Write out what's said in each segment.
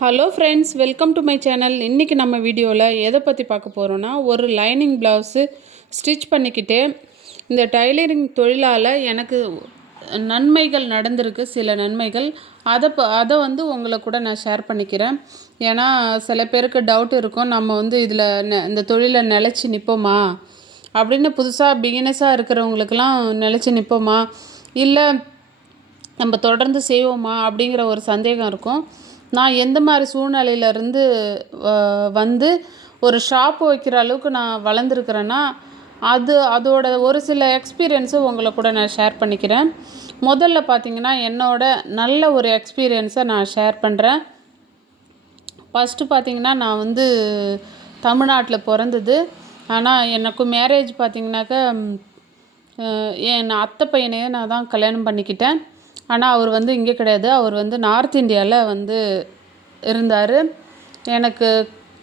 Hello friends, welcome to my channel. இன்றைக்கி நம்ம வீடியோவில் எதை பற்றி பார்க்க போகிறோன்னா, ஒரு லைனிங் ப்ளவுஸு ஸ்டிச் பண்ணிக்கிட்டு இந்த டைலரிங் தொழிலால் எனக்கு நன்மைகள் நடந்திருக்கு. சில நன்மைகள் அதை வந்து உங்களை கூட நான் ஷேர் பண்ணிக்கிறேன். ஏன்னா சில பேருக்கு டவுட் இருக்கும், நம்ம வந்து இதில் இந்த தொழிலை நிலச்சி நிற்போமா அப்படின்னு. புதுசாக பிகினஸாக இருக்கிறவங்களுக்கெல்லாம் நிலச்சி நிற்போமா, இல்லை நம்ம தொடர்ந்து செய்வோமா அப்படிங்கிற ஒரு சந்தேகம் இருக்கும். நான் எந்த மாதிரி சூழ்நிலையிலேருந்து வந்து ஒரு ஷாப்பு வைக்கிற அளவுக்கு நான் வளர்ந்துருக்கிறேன்னா, அதோட ஒரு சில எக்ஸ்பீரியன்ஸை உங்களை கூட நான் ஷேர் பண்ணிக்கிறேன். முதல்ல பார்த்திங்கன்னா, என்னோட நல்ல ஒரு எக்ஸ்பீரியன்ஸை நான் ஷேர் பண்ணுறேன். ஃபஸ்ட்டு பார்த்திங்கன்னா, நான் வந்து தமிழ்நாட்டில் பிறந்தது. ஆனால் எனக்கு மேரேஜ் பார்த்திங்கனாக்கா என் அத்தை பையனையே நான் தான் கல்யாணம் பண்ணிக்கிட்டேன். ஆனால் அவர் வந்து இங்கே கிடையாது, அவர் வந்து நார்த் இந்தியாவில் வந்து இருந்தார். எனக்கு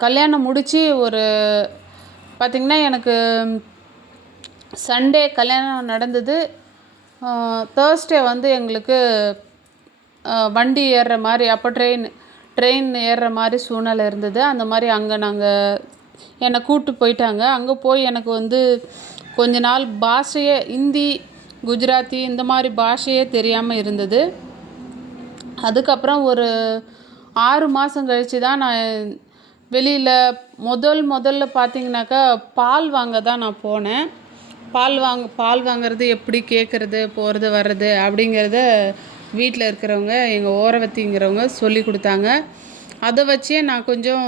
கல்யாணம் முடித்து ஒரு பார்த்திங்கன்னா, எனக்கு சண்டே கல்யாணம் நடந்தது. தேர்ஸ்டே வந்து எங்களுக்கு வண்டி ஏறுற மாதிரி, அப்போ ட்ரெயின் ஏறுற மாதிரி சூழ்நிலை இருந்தது. அந்த மாதிரி அங்கே என்னை கூப்பிட்டு போயிட்டாங்க. அங்கே போய் எனக்கு வந்து கொஞ்ச நாள் பாஷையே ஹிந்தி, குஜராத்தி இந்த மாதிரி பாஷையே தெரியாமல் இருந்தது. அதுக்கப்புறம் ஒரு 6 மாதம் கழித்து தான் நான் வெளியில் முதல்ல பார்த்திங்கனாக்கா பால் வாங்க தான் நான் போனேன். பால் வாங்கிறது எப்படி, கேட்குறது, போகிறது வர்றது அப்படிங்கிறத வீட்டில் இருக்கிறவங்க, எங்கள் ஓரவத்திங்கிறவங்க சொல்லி கொடுத்தாங்க. அதை வச்சே நான் கொஞ்சம்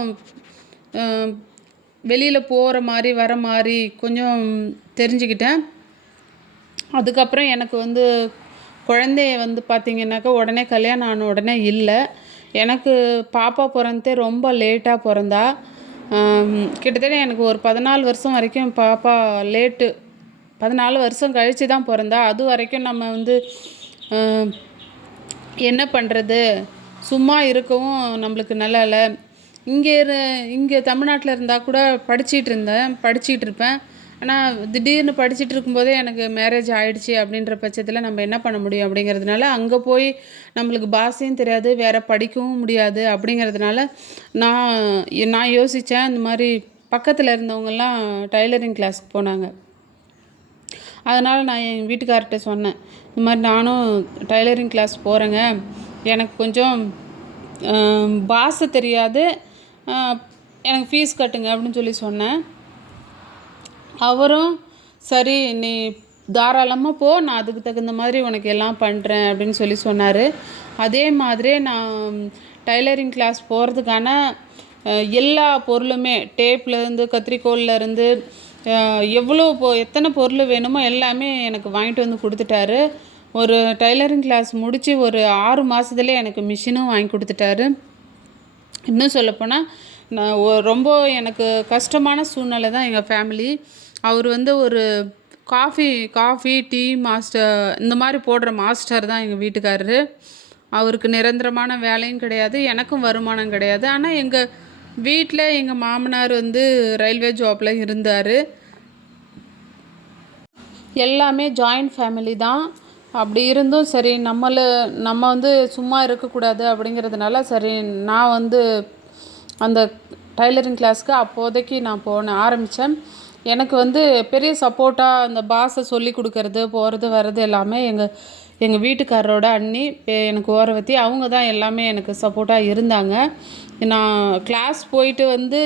வெளியில் போகிற மாதிரி வர மாதிரி கொஞ்சம் தெரிஞ்சுக்கிட்டேன். அதுக்கப்புறம் எனக்கு வந்து குழந்தைய வந்து பார்த்திங்கனாக்கா உடனே கல்யாணம் ஆன உடனே இல்லை. எனக்கு பாப்பா பிறந்தே ரொம்ப லேட்டாக பிறந்தா. கிட்டத்தட்ட எனக்கு ஒரு 14 வருஷம் வரைக்கும் பாப்பா லேட்டு. 14 வருஷம் கழித்து தான் பிறந்தா. அது வரைக்கும் நம்ம வந்து என்ன பண்ணுறது, சும்மா இருக்கவும் நம்மளுக்கு நல்லா இல்லை. இங்கே தமிழ்நாட்டில் இருந்தால் கூட படிச்சிகிட்டு இருப்பேன். ஆனால் திடீர்னு படிச்சுட்டு இருக்கும்போதே எனக்கு மேரேஜ் ஆகிடுச்சி. அப்படின்ற பட்சத்தில் நம்ம என்ன பண்ண முடியும் அப்படிங்கிறதுனால, அங்கே போய் நம்மளுக்கு பாஷையும் தெரியாது, வேறு படிக்கவும் முடியாது. அப்படிங்கிறதுனால நான் யோசித்தேன். இந்த மாதிரி பக்கத்தில் இருந்தவங்கெல்லாம் டைலரிங் கிளாஸுக்கு போனாங்க. அதனால் நான் என் வீட்டுக்கார்கிட்ட சொன்னேன், இந்த மாதிரி நானும் டைலரிங் கிளாஸ் போகிறேங்க, எனக்கு கொஞ்சம் பாஷை தெரியாது, எனக்கு ஃபீஸ் கட்டுங்க அப்படின்னு சொல்லி சொன்னேன். அவரும் சரி, நீ தாராளமாக போ, நான் அதுக்கு தகுந்த மாதிரி உனக்கு எல்லாம் பண்ணுறேன் அப்படின்னு சொல்லி சொன்னார். அதே மாதிரி நான் டைலரிங் கிளாஸ் போகிறதுக்கான எல்லா பொருளுமே, டேப்லேருந்து கத்திரிக்கோல்லேருந்து எத்தனை பொருள் வேணுமோ எல்லாமே எனக்கு வாங்கிட்டு வந்து கொடுத்துட்டாரு. ஒரு டைலரிங் கிளாஸ் முடித்து ஒரு 6 மாதத்துலேயே எனக்கு மிஷினும் வாங்கி கொடுத்துட்டாரு. இன்னும் சொல்லப்போனால், நான் ரொம்ப எனக்கு கஷ்டமான சூழ்நிலை தான் எங்கள் ஃபேமிலி. அவர் வந்து ஒரு காஃபி டீ மாஸ்டர் இந்த மாதிரி போடுற மாஸ்டர் தான் எங்கள் வீட்டுக்காரரு. அவருக்கு நிரந்தரமான வேலையும் கிடையாது, எனக்கும் வருமானம் கிடையாது. ஆனால் எங்கள் வீட்டில் எங்கள் மாமனார் வந்து ரயில்வே ஜாப்பில் இருந்தார். எல்லாமே ஜாயிண்ட் ஃபேமிலி தான். அப்படி இருந்தும் சரி, நம்ம வந்து சும்மா இருக்கக்கூடாது அப்படிங்கிறதுனால சரி, நான் வந்து அந்த டைலரிங் கிளாஸ்க்கு அப்போதைக்கு நான் ஆரம்பித்தேன். எனக்கு வந்து பெரிய சப்போர்ட்டாக அந்த பாஷை சொல்லி கொடுக்கறது, போகிறது வர்றது எல்லாமே எங்கள் வீட்டுக்காரரோட அண்ணி, எனக்கு ஓரவத்தி, அவங்க தான் எல்லாமே எனக்கு சப்போர்ட்டாக இருந்தாங்க. நான் கிளாஸ் போயிட்டு வந்து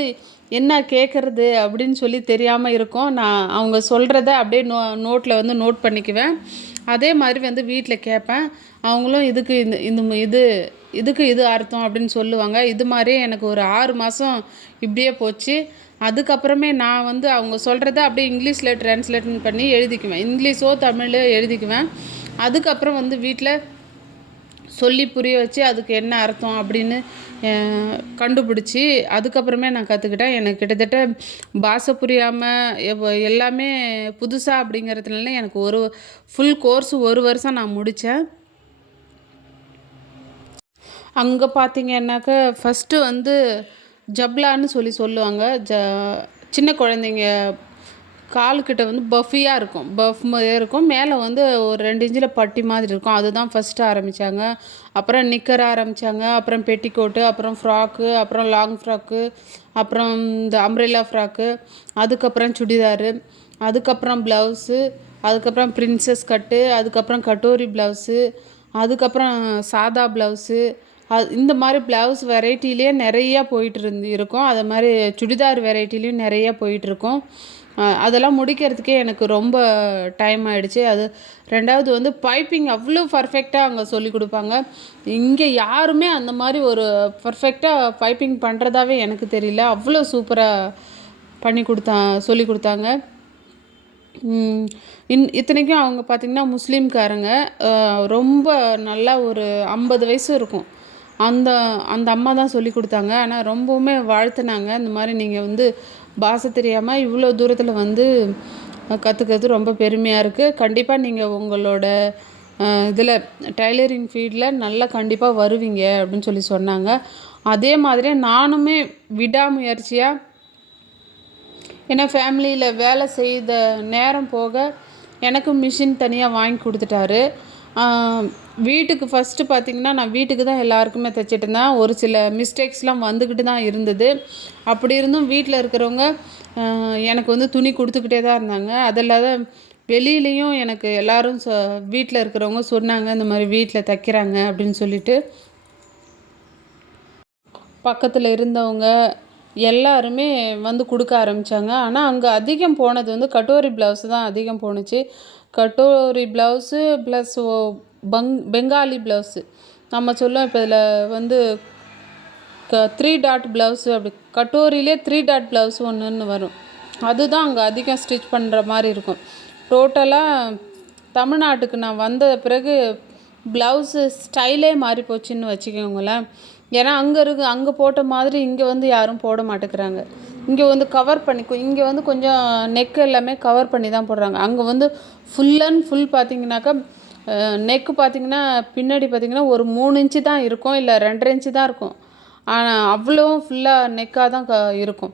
என்ன கேட்குறது அப்படின்னு சொல்லி தெரியாமல் இருக்கும். நான் அவங்க சொல்கிறத அப்படியே நோட்டில் வந்து நோட் பண்ணிக்குவேன். அதே மாதிரி வந்து வீட்டில் கேட்பேன். அவங்களும் இதுக்கு இது அர்த்தம் அப்படின்னு சொல்லுவாங்க. இது மாதிரி எனக்கு ஒரு 6 மாதம் இப்படியே போச்சு. அதுக்கப்புறமே நான் வந்து அவங்க சொல்கிறத அப்படியே இங்கிலீஷில் ட்ரான்ஸ்லேட் பண்ணி எழுதிக்குவேன். இங்கிலீஷோ தமிழோ எழுதிக்குவேன். அதுக்கப்புறம் வந்து வீட்டில் சொல்லி புரிய வச்சு அதுக்கு என்ன அர்த்தம் அப்படின்னு கண்டுபிடிச்சி அதுக்கப்புறமே நான் கற்றுக்கிட்டேன். எனக்கு கிட்டத்தட்ட பாஷை புரியாமல் எல்லாமே புதுசாக அப்படிங்கிறதுனால எனக்கு ஒரு ஃபுல் கோர்ஸ் 1 வருஷம் நான் முடித்தேன். அங்கே பார்த்திங்கன்னாக்கா ஃபஸ்ட்டு வந்து ஜப்லான்னு சொல்லுவாங்க. சின்ன குழந்தைங்க காலுக்கிட்ட வந்து பஃபியாக இருக்கும், பஃப் மாதிரியே இருக்கும். மேலே வந்து ஒரு 2 இன்ச்சில் பட்டி மாதிரி இருக்கும். அதுதான் ஃபஸ்ட்டு ஆரம்பித்தாங்க. அப்புறம் நிக்கர் ஆரம்பித்தாங்க, அப்புறம் பெட்டிக்கோட்டு, அப்புறம் ஃப்ராக்கு, அப்புறம் லாங் ஃப்ராக்கு, அப்புறம் இந்த அம்ப்ரெல்லா ஃப்ராக்கு, அதுக்கப்புறம் சுடிதாரு, அதுக்கப்புறம் ப்ளவுஸு, அதுக்கப்புறம் பிரின்சஸ் கட்டு, அதுக்கப்புறம் கட்டோரி ப்ளவுஸு, அதுக்கப்புறம் சாதா ப்ளவுஸு. இந்த மாதிரி ப்ளவுஸ் வெரைட்டிலே நிறையா இருக்கும். அது மாதிரி சுடிதார் வெரைட்டிலையும் நிறையா போயிட்டுருக்கும். அதெல்லாம் முடிக்கிறதுக்கே எனக்கு ரொம்ப டைம் ஆகிடுச்சு. அது 2வது வந்து பைப்பிங் அவ்வளோ பர்ஃபெக்டாக அங்கே சொல்லிக் கொடுப்பாங்க. இங்கே யாருமே அந்த மாதிரி ஒரு பர்ஃபெக்டாக பைப்பிங் பண்ணுறதாவே எனக்கு தெரியல. அவ்வளோ சூப்பராக சொல்லி கொடுத்தாங்க. இத்தனைக்கும் அவங்க பார்த்திங்கன்னா முஸ்லீம்காரங்க. ரொம்ப நல்லா ஒரு 50 வயசு இருக்கும். அந்த அந்த அம்மா தான் சொல்லி கொடுத்தாங்க. ஆனால் ரொம்பவுமே வாழ்த்துனாங்க. இந்த மாதிரி நீங்கள் வந்து பாஷை தெரியாமல் இவ்வளோ தூரத்தில் வந்து கற்றுக்கிறது ரொம்ப பெருமையாக இருக்குது. கண்டிப்பாக நீங்கள் உங்களோட இதில் டைலரிங் ஃபீல்டில் நல்லா கண்டிப்பாக வருவீங்க அப்படின்னு சொல்லி சொன்னாங்க. அதே மாதிரியே நானுமே விடாமுயற்சியாக, ஏன்னா ஃபேமிலியில் வேலை செய்த நேரம் போக எனக்கு மிஷின் தனியாக வாங்கி கொடுத்துட்டாரு. வீட்டுக்கு ஃபஸ்ட்டு பார்த்திங்கன்னா நான் வீட்டுக்கு தான் எல்லாருக்குமே தைச்சிட்டு இருந்தேன். ஒரு சில மிஸ்டேக்ஸ்லாம் வந்துக்கிட்டு தான் இருந்தது. அப்படி இருந்தும் வீட்டில் இருக்கிறவங்க எனக்கு வந்து துணி கொடுத்துக்கிட்டே தான் இருந்தாங்க. அது இல்லாத வெளியிலையும் எனக்கு எல்லோரும் வீட்டில் இருக்கிறவங்க சொன்னாங்க, இந்த மாதிரி வீட்டில் தைக்கிறாங்க அப்படின்னு சொல்லிட்டு. பக்கத்தில் இருந்தவங்க எல்லாருமே வந்து கொடுக்க ஆரம்பித்தாங்க. ஆனால் அங்கே அதிகம் போனது வந்து கட்டோரி ப்ளவுஸு தான் அதிகம் போணுச்சு. Katori blouse plus Bengali blouse நம்ம சொல்லுவோம். இப்போ இதில் வந்து 3 டாட் ப்ளவுஸு, அப்படி கட்டோரியிலே 3 டாட் ப்ளவுஸ் ஒன்றுன்னு வரும். அதுதான் அங்கே அதிகம் ஸ்டிச் பண்ணுற மாதிரி இருக்கும். டோட்டலாக தமிழ்நாட்டுக்கு நான் வந்த பிறகு ப்ளவுஸு ஸ்டைலே மாறி போச்சுன்னு வச்சுக்கோங்களேன். ஏன்னா அங்கே போட்ட மாதிரி இங்கே வந்து யாரும் போட மாட்டேங்கிறாங்க. இங்கே வந்து கவர் பண்ணி இங்கே வந்து கொஞ்சம் நெக் எல்லாமே கவர் பண்ணி தான் போடுறாங்க. அங்கே வந்து ஃபுல் அண்ட் ஃபுல் பார்த்திங்கனாக்கா நெக்கு பார்த்திங்கன்னா பின்னாடி பார்த்திங்கன்னா ஒரு 3 இன்ச்சு தான் இருக்கும், இல்லை 2.5 இன்ச்சு தான் இருக்கும். ஆனால் அவ்வளோ ஃபுல்லாக நெக்காக தான் இருக்கும்.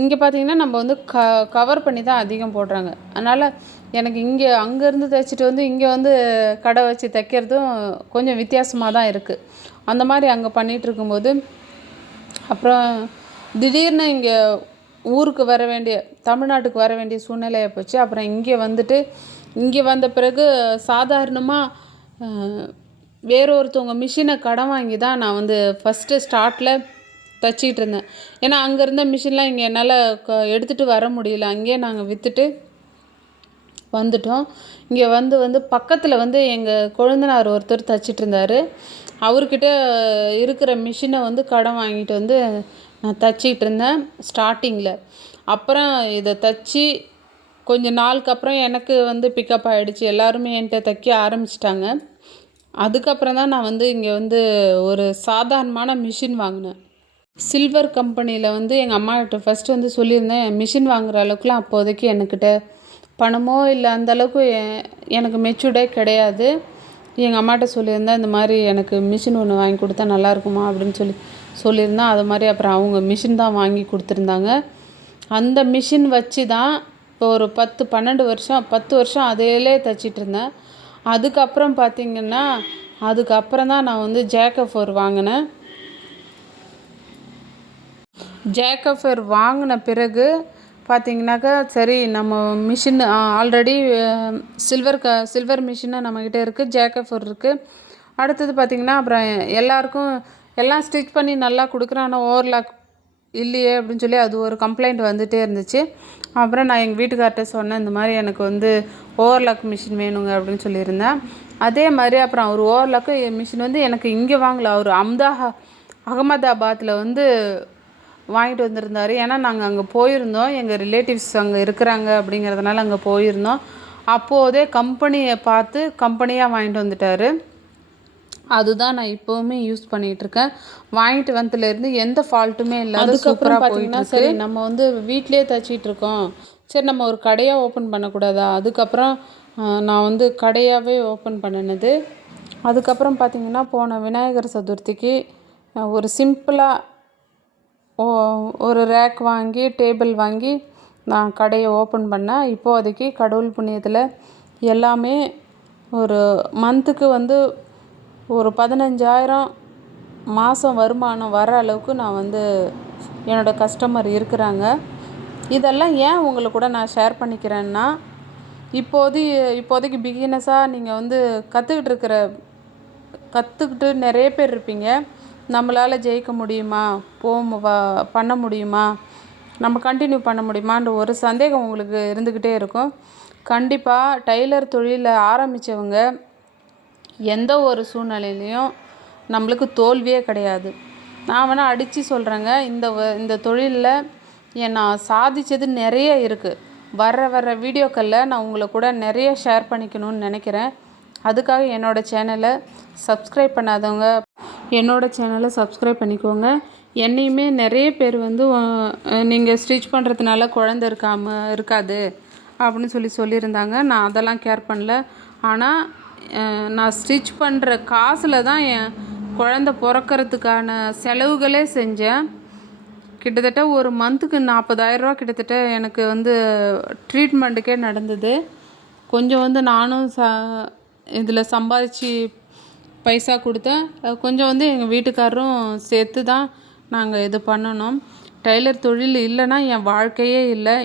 இங்கே பார்த்திங்கன்னா நம்ம வந்து கவர் பண்ணி தான் அதிகம் போடுறாங்க. அதனால் எனக்கு அங்கேருந்து தைச்சிட்டு வந்து இங்கே வந்து கடை வச்சு தைக்கிறதும் கொஞ்சம் வித்தியாசமாக தான் இருக்குது. அந்த மாதிரி அங்கே பண்ணிகிட்ருக்கும்போது அப்புறம் திடீர்னு இங்கே ஊருக்கு வர வேண்டிய, தமிழ்நாட்டுக்கு வர வேண்டிய சூழ்நிலையாக போச்சு. அப்புறம் இங்கே வந்த பிறகு சாதாரணமாக வேறொருத்தவங்க மிஷினை கடன் வாங்கி தான் நான் வந்து ஃபஸ்ட்டு ஸ்டார்ட்டில் தைச்சிக்கிட்டு இருந்தேன். ஏன்னா அங்கே இருந்த மிஷின்லாம் இங்கே என்னால் எடுத்துகிட்டு வர முடியல. அங்கேயே நாங்கள் விற்றுட்டு வந்துட்டோம். இங்கே வந்து பக்கத்தில் வந்து எங்கள் கொழுந்தனார் ஒருத்தர் தைச்சிட்டு இருந்தார். அவர்கிட்ட இருக்கிற மிஷினை வந்து கடன் வாங்கிட்டு வந்து நான் தைச்சிக்கிட்டு இருந்தேன் ஸ்டார்டிங்கில். அப்புறம் இதை தைச்சி கொஞ்சம் நாளுக்கு அப்புறம் எனக்கு வந்து பிக்கப் ஆகிடுச்சு. எல்லாருமே என்கிட்ட தைக்க ஆரம்பிச்சிட்டாங்க. அதுக்கப்புறம் தான் நான் வந்து இங்கே வந்து ஒரு சாதாரணமான மிஷின் வாங்கினேன். சில்வர் கம்பெனியில் வந்து எங்கள் அம்மாக்கிட்ட ஃபஸ்ட்டு வந்து சொல்லியிருந்தேன். மிஷின் வாங்குகிற அளவுக்குலாம் அப்போதைக்கு என்கிட்ட பணமோ இல்லை அந்தளவுக்கு எனக்கு மெச்சூர்டே கிடையாது. எங்கள் அம்மாட்ட சொல்லியிருந்தேன், இந்த மாதிரி எனக்கு மிஷின் ஒன்று வாங்கி கொடுத்தா நல்லாயிருக்குமா அப்படின்னு சொல்லியிருந்தேன். அது மாதிரி அப்புறம் அவங்க மிஷின் தான் வாங்கி கொடுத்துருந்தாங்க. அந்த மிஷின் வச்சு தான் இப்போ ஒரு 10 வருஷம் அதிலே தைச்சிட்டு இருந்தேன். அதுக்கப்புறம் பார்த்திங்கன்னா அதுக்கப்புறம் தான் நான் வந்து ஜேக்கஃபர் வாங்கினேன். ஜேக்கஃபர் வாங்கின பிறகு பார்த்திங்கனாக்கா சரி, நம்ம மிஷின் ஆல்ரெடி சில்வர் மிஷினை நம்மக்கிட்ட இருக்குது, ஜேக்கஃபர் இருக்குது. அடுத்தது பார்த்திங்கன்னா அப்புறம் எல்லாம் ஸ்டிச் பண்ணி நல்லா கொடுக்குறேன், ஆனால் ஓவர்லாக் இல்லையே அப்படின்னு சொல்லி அது ஒரு கம்ப்ளைண்ட் வந்துகிட்டே இருந்துச்சு. அப்புறம் நான் எங்கள் வீட்டுக்கார்ட்ட சொன்னேன், இந்த மாதிரி எனக்கு வந்து ஓவர்லாக் மிஷின் வேணுங்க அப்படின்னு சொல்லியிருந்தேன். அதே மாதிரி அப்புறம் அவர் ஓவர்லாக்கு மிஷின் வந்து எனக்கு இங்கே வாங்கலை, அவர் அகமதாபாத்தில் வந்து வாங்கிட்டு வந்திருந்தார். ஏன்னா நாங்கள் அங்கே போயிருந்தோம், எங்கள் ரிலேட்டிவ்ஸ் அங்கே இருக்கிறாங்க அப்படிங்கிறதுனால அங்கே போயிருந்தோம். அப்போதே கம்பெனியை பார்த்து கம்பெனியாக வாங்கிட்டு வந்துட்டார். அதுதான் நான் இப்போவுமே யூஸ் பண்ணிகிட்ருக்கேன். வாங்கிட்டு வந்ததுலேருந்து எந்த ஃபால்ட்டுமே இல்லாத சூப்பராக போயிட்டுருக்கு. சரி, நம்ம வந்து வீட்டிலே தைச்சிட்ருக்கோம், சரி நம்ம ஒரு கடையாக ஓப்பன் பண்ணக்கூடாதா? அதுக்கப்புறம் நான் வந்து கடையாகவே ஓப்பன் பண்ணினது. அதுக்கப்புறம் பார்த்திங்கன்னா போன விநாயகர் சதுர்த்திக்கு ஒரு சிம்பிளாக ஒரு ரேக் வாங்கி, டேபிள் வாங்கி நான் கடையை ஓப்பன் பண்ணேன். இப்போதைக்கு கடவுள் புண்ணியத்தில் எல்லாமே ஒரு மந்த்துக்கு வந்து ஒரு 15,000 மாதம் வருமானம் வர அளவுக்கு நான் வந்து என்னோடய கஸ்டமர் இருக்கிறாங்க. இதெல்லாம் ஏன் உங்களுக்கு கூட நான் ஷேர் பண்ணிக்கிறேன்னா, இப்போதைக்கு பிகினஸாக நீங்கள் வந்து கற்றுக்கிட்டு நிறைய பேர் இருப்பீங்க. நம்மளால் ஜெயிக்க முடியுமா, பண்ண முடியுமா, நம்ம கண்டினியூ பண்ண முடியுமான்ற ஒரு சந்தேகம் உங்களுக்கு இருந்துக்கிட்டே இருக்கும். கண்டிப்பாக டெய்லர் தொழிலை ஆரம்பித்தவங்க எந்த ஒரு சூழ்நிலையிலையும் நம்மளுக்கு தோல்வியே கிடையாது. நான் வேணால் அடித்து சொல்கிறேங்க, இந்த தொழிலில் நான் சாதித்தது நிறைய இருக்குது. வர வீடியோக்களில் நான் உங்களை கூட நிறைய ஷேர் பண்ணிக்கணும்னு நினைக்கிறேன். அதுக்காக என்னோடய சேனலை சப்ஸ்கிரைப் பண்ணாதவங்க என்னோடய சேனலை சப்ஸ்கிரைப் பண்ணிக்கோங்க. என்னையுமே நிறைய பேர் வந்து நீங்கள் ஸ்டிச் பண்ணுறதுனால குழந்த இருக்காது அப்படின்னு சொல்லியிருந்தாங்க. நான் அதெல்லாம் கேர் பண்ணல. ஆனால் நான் ஸ்டிச் பண்ணுற காசில் தான் என் குழந்த பிறக்கறதுக்கான செலவுகளே செஞ்சேன். கிட்டத்தட்ட ஒரு மந்த்துக்கு 40,000 ரூபா கிட்டத்தட்ட எனக்கு வந்து ட்ரீட்மெண்ட்டுக்கே நடந்தது. கொஞ்சம் வந்து நானும் இதில் சம்பாதிச்சு பைசா கொடுத்தேன். கொஞ்சம் வந்து எங்கள் வீட்டுக்காரரும் சேர்த்து தான் நாங்கள் இது பண்ணணும். டெய்லர் தொழில் இல்லைன்னா என் வாழ்க்கையே இல்லை.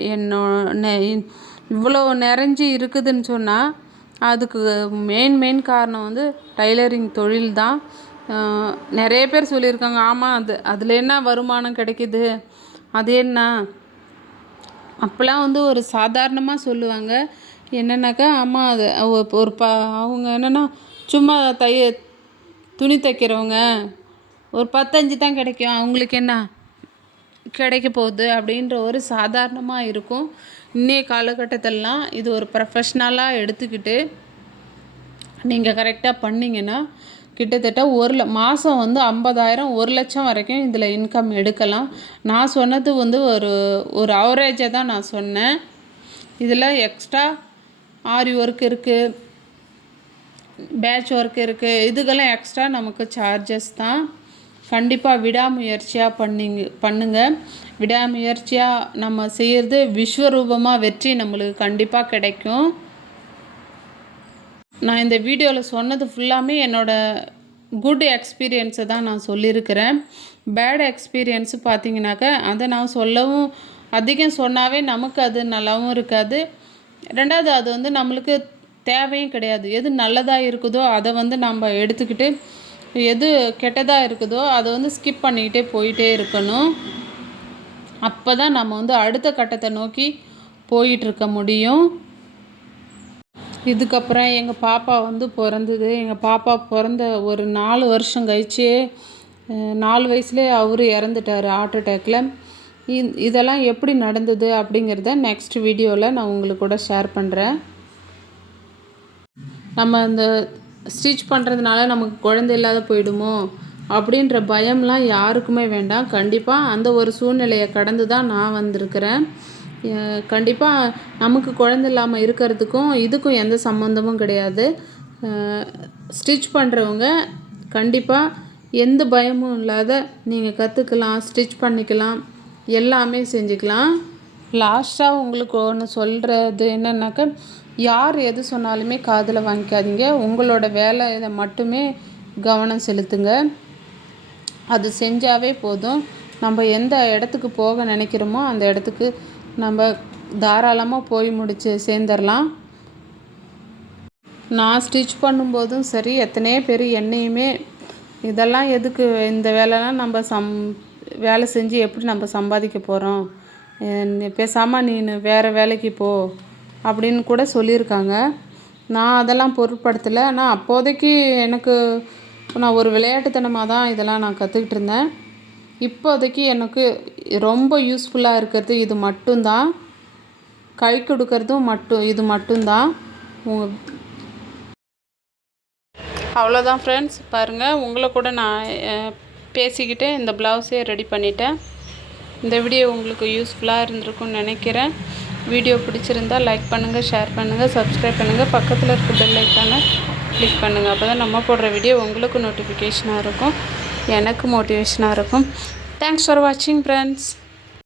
இவ்வளோ நிறைஞ்சி இருக்குதுன்னு சொன்னால் அதுக்கு மெயின் காரணம் வந்து டைலரிங் தொழில் தான். நிறைய பேர் சொல்லியிருக்காங்க, ஆமாம் அதில் என்ன வருமானம் கிடைக்கிது, அது என்ன அப்போலாம் வந்து ஒரு சாதாரணமாக சொல்லுவாங்க. என்னென்னாக்கா, ஆமாம் அது அவங்க என்னென்னா சும்மா துணி தைக்கிறவங்க ஒரு 10-5 தான் கிடைக்கும், அவங்களுக்கு என்ன கிடைக்க போகுது அப்படின்ற ஒரு சாதாரணமாக இருக்கும். இன்றைய காலகட்டத்திலலாம் இது ஒரு ப்ரொஃபஷ்னலாக எடுத்துக்கிட்டு நீங்கள் கரெக்டாக பண்ணிங்கன்னா கிட்டத்தட்ட மாதம் வந்து 50,000 1,00,000 வரைக்கும் இதில் இன்கம் எடுக்கலாம். நான் சொன்னது வந்து ஒரு அவரேஜாக தான் நான் சொன்னேன். இதில் எக்ஸ்ட்ரா ஆரி ஒர்க் இருக்குது, பேட்ச் ஒர்க் இருக்குது, இதுக்கெல்லாம் எக்ஸ்ட்ரா நமக்கு சார்ஜஸ் தான். கண்டிப்பாக விடாமுயற்சியாக பண்ணுங்கள். விடாமுயற்சியாக நம்ம செய்கிறது விஸ்வரூபமாக வெற்றி நம்மளுக்கு கண்டிப்பாக கிடைக்கும். நான் இந்த வீடியோவில் சொன்னது ஃபுல்லாமே என்னோடய குட் எக்ஸ்பீரியன்ஸை தான் நான் சொல்லியிருக்கிறேன். பேட் எக்ஸ்பீரியன்ஸு பார்த்திங்கனாக்கா அதை நான் அதிகம் சொன்னாவே நமக்கு அது நல்லாவும் இருக்காது. ரெண்டாவது அது வந்து நம்மளுக்கு தேவையும் கிடையாது. எது நல்லதாக இருக்குதோ அதை வந்து நம்ம எடுத்துக்கிட்டு, எது கெட்டதாக இருக்குதோ அதை வந்து ஸ்கிப் பண்ணிக்கிட்டே போயிட்டே இருக்கணும். அப்போ தான் நம்ம வந்து அடுத்த கட்டத்தை நோக்கி போயிட்டுருக்க முடியும். இதுக்கப்புறம் எங்கள் பாப்பா வந்து பிறந்தது. எங்கள் பாப்பா பிறந்த ஒரு 4 வருஷம் கழிச்சு 4 வயசுலேயே அவர் இறந்துட்டார் ஹார்ட் அட்டாக்கில். இதெல்லாம் எப்படி நடந்தது அப்படிங்கிறத நெக்ஸ்ட் வீடியோவில் நான் உங்களுக்கு கூட ஷேர் பண்ணுறேன். நம்ம இந்த ஸ்டிச் பண்ணுறதுனால நமக்கு குழந்தை இல்லாத போயிடுமோ அப்படின்ற பயம்லாம் யாருக்குமே வேண்டாம். கண்டிப்பாக அந்த ஒரு சூழ்நிலையை கடந்து தான் நான் வந்திருக்கிறேன். கண்டிப்பாக நமக்கு குழந்தை இல்லாமல் இருக்கிறதுக்கும் இதுக்கும் எந்த சம்மந்தமும் கிடையாது. ஸ்டிச் பண்ணுறவங்க கண்டிப்பாக எந்த பயமும் இல்லாத நீங்கள் கற்றுக்கலாம், ஸ்டிச் பண்ணிக்கலாம், எல்லாமே செஞ்சுக்கலாம். லாஸ்ட்டாக உங்களுக்கு ஒன்று சொல்கிறது என்னென்னாக்கா, யார் எது சொன்னாலுமே காதில் வாங்கிக்காதீங்க. உங்களோட வேலை இதை மட்டுமே கவனம் செலுத்துங்க. அது செஞ்சாவே போதும். நம்ம எந்த இடத்துக்கு போக நினைக்கிறோமோ அந்த இடத்துக்கு நம்ம தாராளமாக போய் சேர்ந்துடலாம். நான் ஸ்டிச் பண்ணும்போதும் சரி, எத்தனையோ பேர் என்னையுமே இதெல்லாம் எதுக்கு, இந்த வேலைலாம் நம்ம வேலை செஞ்சு எப்படி நம்ம சம்பாதிக்க போகிறோம், பேசாமல் நீ வேறு வேலைக்கு போ அப்படின்னு கூட சொல்லியிருக்காங்க. நான் அதெல்லாம் பொருட்படுத்தலை. ஆனால் அப்போதைக்கு நான் ஒரு விளையாட்டுத்தனமாக தான் இதெல்லாம் நான் கற்றுக்கிட்டு இருந்தேன். இப்போதைக்கு எனக்கு ரொம்ப யூஸ்ஃபுல்லாக இருக்கிறது இது மட்டும்தான். கை கொடுக்கறதும் இது மட்டும்தான். அவ்வளோதான் ஃப்ரெண்ட்ஸ். பாருங்கள், உங்களை கூட நான் பேசிக்கிட்டு இந்த ப்ளவுஸே ரெடி பண்ணிட்டேன். இந்த வீடியோ உங்களுக்கு யூஸ்ஃபுல்லாக இருந்திருக்கும்னு நினைக்கிறேன். வீடியோ பிடிச்சிருந்தால் லைக் பண்ணுங்கள், ஷேர் பண்ணுங்கள், சப்ஸ்கிரைப் பண்ணுங்கள், பக்கத்தில் இருக்க பெல் ஐக்கானை கிளிக் பண்ணுங்கள். அப்போ தான் நம்ம போடுற வீடியோ உங்களுக்கு நோட்டிஃபிகேஷனாக இருக்கும், எனக்கு மோட்டிவேஷனாக இருக்கும். தேங்க்ஸ் ஃபார் வாட்சிங் ஃப்ரெண்ட்ஸ்.